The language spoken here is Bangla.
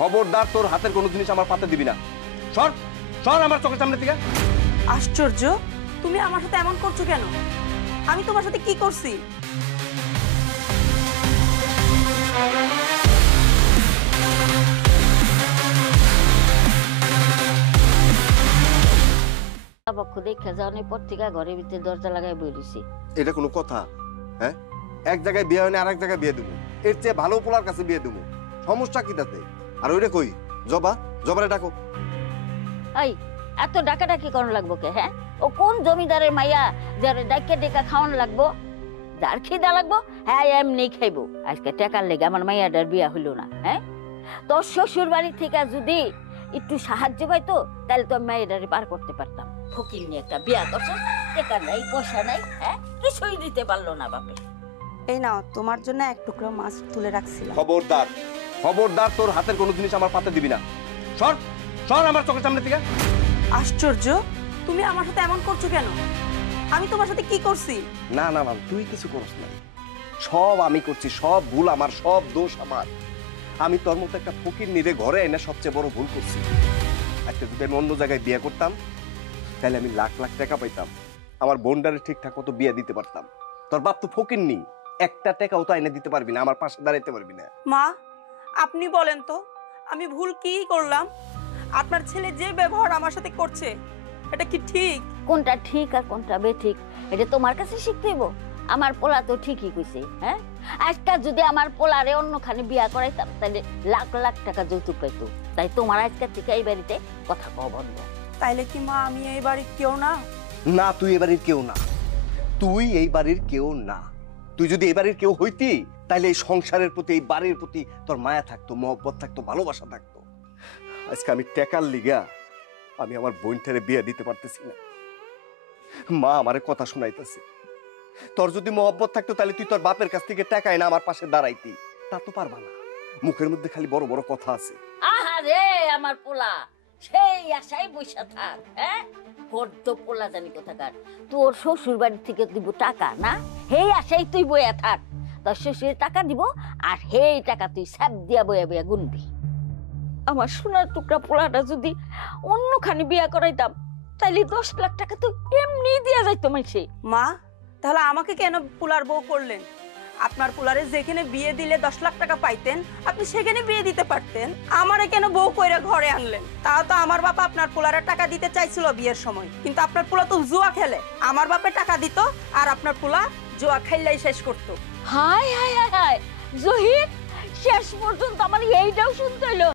খবরদার তোর হাতের কোনো জিনিস আমার পাতে দিবি না। সর সর আমার চোখের সামনে থেকে। আশ্চর্য, তুমি আমার সাথে এমন করছো কেন? আমি তোমার সাথে কি করছি? পক্ষ দেখে যাওয়ার পর থেকে ঘরের ভিতরে দরজা লাগাই বইছি। এটা কোনো কথা? হ্যাঁ, এক জায়গায় বিয়ে হয় না আরেক জায়গায় বিয়ে দেবো, এর চেয়ে ভালো পোলার কাছে বিয়ে দেবো, সমস্যা কি তাতে? আর ওইটা কই জবা, জবারে ডাকো। এই এত ডাকাডাকি করানো লাগবো কে? হ্যাঁ, ও কোন জমিদারের মাইয়া যারে ডাকে ডেকা খাওয়ানো লাগবো? যার খিদা লাগবো হ্যাঁ এমনি খাইবো। আজকে টাকার লেগে আমার মাইয়াটার বিয়া হইলো না। হ্যাঁ, তোর শ্বশুর বাড়ি থেকে যদি একটু সাহায্য পাইতো তাহলে তো আমি মাইয়াটারে পার করতে পারতাম। ফকির নিয়ে একটা বিয়া করছো, টাকা নাই পয়সা নাই, হ্যাঁ কিছুই দিতে পারলো না বাপে। এই নাও, তোমার জন্য এক টুকরো মাছ তুলে রাখছিলাম। খবরদার খবরদার তোর হাতের কোনো জিনিস আমার পাতে দিবি না। সর সর আমার চোখের সামনে থেকে। আশ্চর্য, তুমি আমার সাথে এমন করছো কেন? আমি তোমার সাথে কি করছি? না না না, তুই কিছু করিস না, সব আমি করছি, সব ভুল আমার, সব দোষ আমার। আমি তোর মতো একটা ফকির নিরে ঘরে এনে সবচেয়ে বড় ভুল করছি। আজকে যদি আমি অন্য জায়গায় বিয়ে করতাম তাহলে আমি লাখ লাখ টাকা পাইতাম, আমার বোনটারে ঠিকঠাক মতো বিয়ে দিতে পারতাম। তোর বাপ তো ফকির নি, একটা টাকাও তো এনে দিতে পারবি না, আমার পাশে দাঁড়াইতে পারবি না। মা, আপনি বলেন তো আমি ভুল কি করলাম? আপনার ছেলে যে ব্যবহার আমার সাথে করছে এটা কি ঠিক? কোনটা ঠিক আর কোনটা বেঠিক এটা তোমার কাছে শিখতে হইব? আমার পোলা তো ঠিকই কইছে। হ্যাঁ, আজকাল যদি আমার পোলারে অন্যখানে বিয়া করাইতাম তাহলে লাখ লাখ টাকা যৌতুক পাইতো। তাই তোমার আজকাল থেকে এই বাড়িতে কথা কওয়া বন্ধ। তাইলে কি মা আমি এই বাড়ির কেউ না? না, তুই এই বাড়ির কেউ না, তুই এই বাড়ির কেউ না। তুই যদি এই বাড়ির কেউ হইতি তাহলে এই সংসারের প্রতি, এই বাড়ির প্রতি তোর মায়া থাকতো, মহব্বত থাকতো, ভালোবাসা থাকতো। আজকে আমি টাকার লিগা আমি আমার বোনটারে বিয়ে দিতে পারতেছি না। মা আমারে কথা শুনাইতেছে, তোর যদি মহব্বত থাকতো তাহলে তুই তোর বাপের কাছ থেকে টাকা এনে আমার পাশে দাঁড়াইতি। তা তো পারবা না, মুখের মধ্যে খালি বড় বড় কথা আছে। আহারে আমার পোলা সেই আশাই বইসা থাক। হ্যাঁ, বড্ড পোলা জানি কোথাকার। তোর শ্বশুর বাড়ি থেকে দিব টাকা না, সেই আশাই তুই বইয়া থাক। তোর শ্বশুরের টাকা দিব আর সেই টাকা তুই সাপ দিয়া বইয়া বইয়া গুনবি। আমার সোনার টুকরা পোলাটা যদি অন্যখানে বিয়া করাইতাম তাইলে 10 লাখ টাকা তো এমনি দিয়া যাইতো মাইসে। মা, তাহলে আমাকে কেন পুলার বউ করলেন? আপনার পুলারে যেখানে বিয়ে দিলে 10 লাখ টাকা পাইতেন আপনি সেখানে বিয়ে দিতে পারতেন। আমারে কেন বউ কইরা ঘরে আনলেন? তাও তো আমার বাবা আপনার পুলারে টাকা দিতে চাইছিল বিয়ের সময়, কিন্তু আপনার পুলা তো জুয়া খেলে। আমার বাপে টাকা দিত আর আপনার পুলা জুয়া খেললেই শেষ করতো। হায় হায় হায় হায়, জহির শেষ পর্যন্ত আমার এইটাও শুনতে হইলো।